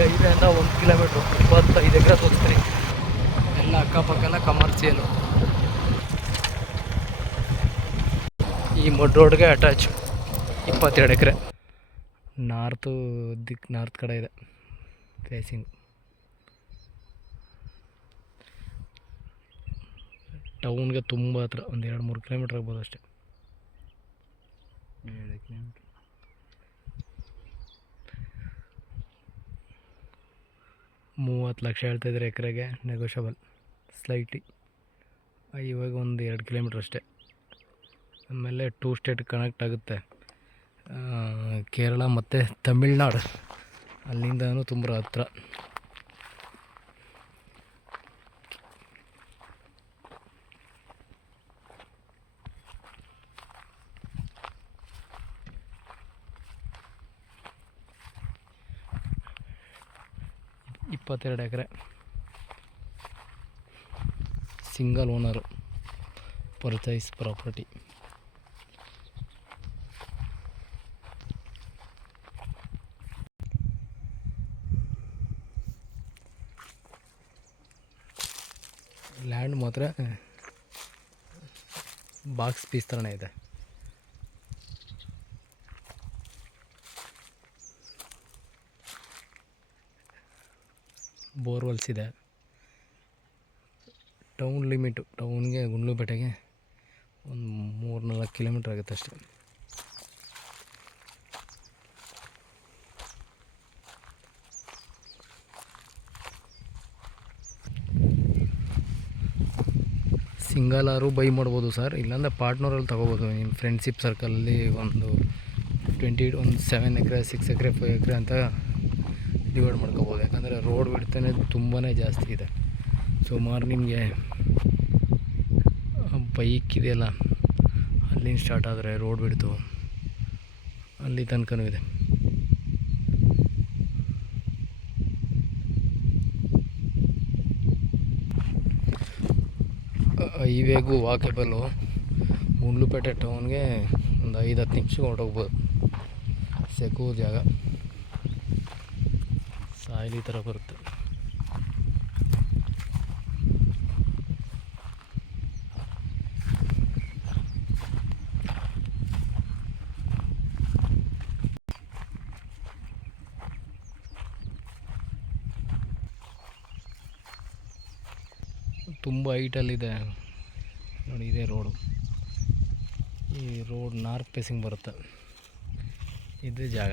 ಈಗ ಹೈವೆಯಿಂದ ಒಂದು ಕಿಲೋಮೀಟ್ರು, ಇಪ್ಪತ್ತೈದು ಎಕರೆ ತೋರಿಸ್ತೀನಿ. ಎಲ್ಲ ಅಕ್ಕಪಕ್ಕ ಎಲ್ಲ ಕಮರ್ಷಿಯಲು ಈ ಮಡ್ ರೋಡ್ಗೆ ಅಟ್ಯಾಚ್ ಇಪ್ಪತ್ತೆರಡು ಎಕರೆ. ನಾರ್ತು ದಿಕ್ ನಾರ್ತ್ ಕಡೆ ಇದೆ. ಫೇಸಿಂಗ್ ಟೌನ್ಗೆ ತುಂಬ ಹತ್ರ, ಒಂದು ಎರಡು ಮೂರು ಕಿಲೋಮೀಟ್ರ್ ಆಗ್ಬೋದು ಅಷ್ಟೇ. ಎರಡು ಕಿಲೋಮೀಟ್ರ್. ಮೂವತ್ತು ಲಕ್ಷ ಹೇಳ್ತಾಯಿದ್ರೆ ಎಕರೆಗೆ ನೆಗೋಷಬಲ್ ಸ್ಲೈಟ್ಲಿ ಇವಾಗ ಒಂದು ಎರಡು ಕಿಲೋಮೀಟ್ರ್ ಅಷ್ಟೇ. ಆಮೇಲೆ ಟೂ ಸ್ಟೇಟ್ ಕನೆಕ್ಟ್ ಆಗುತ್ತೆ. ಕೇರಳ ಮತ್ತು ತಮಿಳ್ನಾಡು. ಅಲ್ಲಿಂದನೂ ತುಂಬ ಹತ್ರ. ಇಪ್ಪತ್ತೆರಡು ಎಕರೆ. Single owner purchase property land ಮಾತ್ರ ಬಾಕ್ಸ್ ಪೀಸ್ ಥರನೇ ಇದೆ. ಬೋರ್ವೆಲ್ಸ್ ಇದೆ ಟೌನ್ ಲಿಮಿಟು, ಟೌನ್ಗೆ ಗುಂಡ್ಲುಪೇಟೆಗೆ ಒಂದು ಮೂರು ನಾಲ್ಕು ಕಿಲೋಮೀಟ್ರ್ ಆಗುತ್ತೆ ಅಷ್ಟೇ. ಸಿಂಗಲ್ ಆರು ಬೈ ಮಾಡ್ಬೋದು ಸರ್. ಇಲ್ಲಾಂದರೆ ಪಾರ್ಟ್ನರಲ್ಲಿ ತೊಗೋಬೋದು. ನಿಮ್ಮ ಫ್ರೆಂಡ್ಶಿಪ್ ಸರ್ಕಲಲ್ಲಿ ಒಂದು ಟ್ವೆಂಟಿ ಒಂದು seven acre six acre five acre ಅಂತ ಡಿವೈಡ್ ಮಾಡ್ಕೋಬೋದು. ಯಾಕಂದರೆ ರೋಡ್ ಬಿಡ್ತಾನೆ ತುಂಬಾ ಜಾಸ್ತಿ ಇದೆ. ಸುಮಾರು ನಿಮಗೆ ಬೈಕ್ ಇದೆಯಲ್ಲ, ಅಲ್ಲಿಂದ ಸ್ಟಾರ್ಟ್ ಆದರೆ ರೋಡ್ ಬಿಡ್ತು ಅಲ್ಲಿ ತನಕನೂ ಇದೆ. ಹೈವೇಗೂ ವಾಕೇಬಲ್ಲು ಗುಂಡ್ಲುಪೇಟೆ ಟೌನ್ಗೆ ಒಂದು ಐದು ಹತ್ತು ನಿಮಿಷಕ್ಕೆ ಹೊರಟೋಗ್ಬೋದು. ಸೆಕೂ ಜಾಗ. ಸಾಯಿಲಿ ಥರ ಬರುತ್ತೆ. ತುಂಬ ಹೈಟಲ್ಲಿದೆ. ನೋಡಿ, ಇದೇ ರೋಡು ಈ ರೋಡ್ ನಾರ್ತ್ ಫೇಸಿಂಗ್ ಬರುತ್ತೆ. ಇದೇ ಜಾಗ.